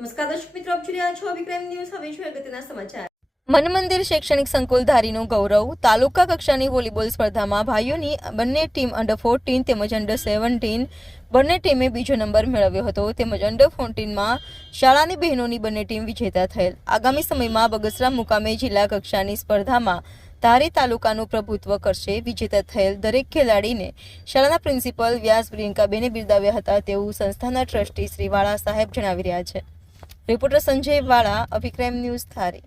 નમસ્કાર દર્શક મિત્રો, આપ જોઈ રહ્યા છો વિક્રમ ન્યૂઝ. હવે છે સમાચાર. મન મંદિર શૈક્ષણિક સંકુલ ધારીનું ગૌરવ, તાલુકા કક્ષાની વોલીબોલ સ્પર્ધામાં ભાઈઓની બંને ટીમ અંડર ફોર્ટીન તેમજ અંડર સેવન્ટીન બંને ટીમે બીજો નંબર મેળવ્યો હતો. તેમજ અંડર ફોર્ટીનમાં શાળાની બહેનોની બંને ટીમ વિજેતા થયેલ. આગામી સમયમાં બગસરા મુકામે જિલ્લા કક્ષાની સ્પર્ધામાં ધારી તાલુકાનું પ્રભુત્વ કરશે. વિજેતા થયેલ દરેક ખેલાડીને શાળાના પ્રિન્સિપલ વ્યાસ પ્રિયંકાબેને બિરદાવ્યા હતા તેવું સંસ્થાના ટ્રસ્ટી શ્રી વાળા સાહેબ જણાવી રહ્યા છે. રિપોર્ટર સંજય વાળા અભિક્રાઇમ ન્યૂઝ થારી